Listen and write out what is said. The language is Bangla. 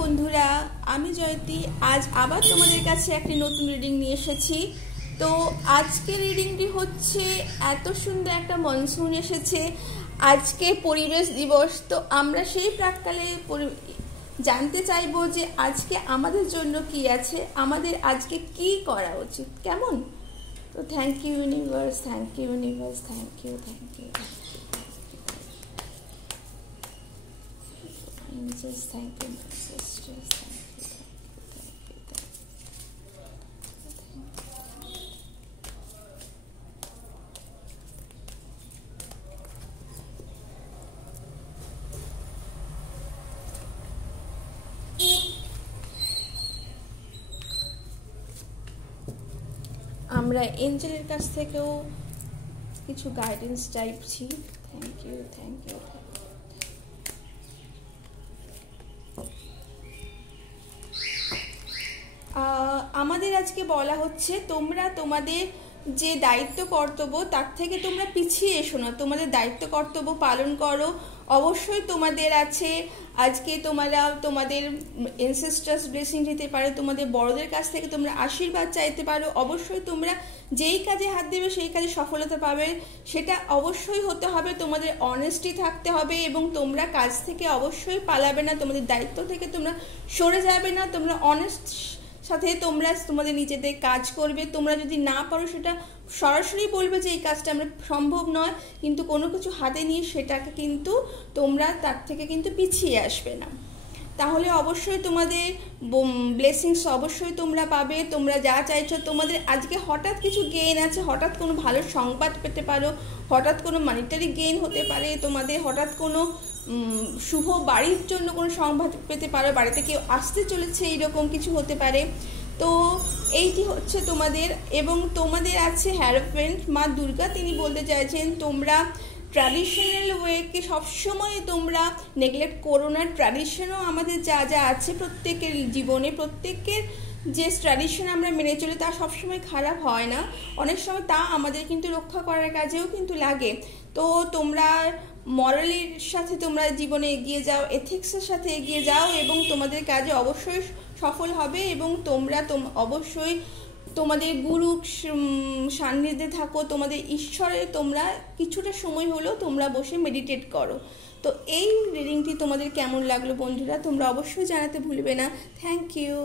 বন্ধুরা, আমি জয়তী আজ আবার তোমাদের কাছে একটি নতুন রিডিং নিয়ে এসেছি। তো আজকের রিডিংটি হচ্ছে, এত সুন্দর একটা মনসুন এসেছে, আজকে পরিবেশ দিবস। তো আমরা সেই প্রাক্কালে জানতে চাইবো যে আজকে আমাদের জন্য কি আছে, আমাদের আজকে কি করা উচিত, কেমন? তো thank you universe, thank you universe, thank you, thank you, angels, thank you, my sisters, thank you, thank you, thank you. আমরা এঞ্জেলের কাছ থেকেও কিছু গাইডেন্স চাইছি। Thank you, thank you. আমাদের আজকে বলা হচ্ছে, তোমরা তোমাদের যে দায়িত্ব কর্তব্য তার থেকে তোমরা পিছিয়ে এসো না, তোমাদের দায়িত্ব কর্তব্য পালন করো। অবশ্যই তোমাদের আছে আজকে, তোমরা তোমাদের এনসেস্টার্স ব্লেসিং নিতে পারো, তোমাদের বড়দের কাছ থেকে তোমরা আশীর্বাদ চাইতে পারো। অবশ্যই তোমরা যেই কাজে হাত দেবে সেই কাজে সফলতা পাবে, সেটা অবশ্যই হতে হবে। তোমাদের অনেস্টি থাকতে হবে এবং তোমরা কাজ থেকে অবশ্যই পালাবে না, তোমাদের দায়িত্ব থেকে তোমরা সরে যাবে না। তোমরা অনেস্ট সাথে তোমরা তোমাদের নিজেদের কাজ করবে। তোমরা যদি না পারো সেটা সরাসরি বলবে যে এই কাজটা আমরা সম্ভব নয়, কিন্তু কোনো কিছু হাতে নিয়ে সেটাকে কিন্তু তোমরা তার থেকে কিন্তু পিছিয়ে আসবে না। তাহলে অবশ্যই তোমাদের ব্লেসিংস অবশ্যই তোমরা পাবে। তোমরা যা চাইছো, তোমাদের আজকে হঠাৎ কিছু গেইন আছে, হঠাৎ কোনো ভালো সংবাদ পেতে পারো, হঠাৎ কোনো মানিটারি গেইন হতে পারে, তোমাদের হঠাৎ কোনো শুভ বাড়ির জন্য কোনো সংবাদ পেতে পারো, বাড়িতে কেউ আসতে চলেছে এইরকম কিছু হতে পারে। তো এইটি হচ্ছে তোমাদের, এবং তোমাদের আছে হ্যারোফেন্ট মা দুর্গা। তিনি বলতে চাইছেন তোমরা ট্র্যাডিশনাল ওয়েকে সবসময় তোমরা নেগলেক্ট করো না। ট্র্যাডিশনও আমাদের যা যা আছে প্রত্যেকের জীবনে, প্রত্যেকের যে ট্র্যাডিশন আমরা মেনে চলি তা সবসময় খারাপ হয় না, অনেক সময় তা আমাদের কিন্তু রক্ষা করার কাজেও কিন্তু লাগে। তো তোমরা মরালের সাথে তোমরা জীবনে এগিয়ে যাও, এথিক্সের সাথে এগিয়ে যাও এবং তোমাদের কাজে অবশ্যই সফল হবে। এবং তোমরা অবশ্যই তোমাদের গুরু সান্নিধ্যে থাকো, তোমাদের ঈশ্বরে তোমরা কিছুটা সময় হলেও তোমরা বসে মেডিটেট করো। তো এই রিডিংটি তোমাদের কেমন লাগলো বন্ধুরা, তোমরা অবশ্যই জানাতে ভুলবে না। Thank you.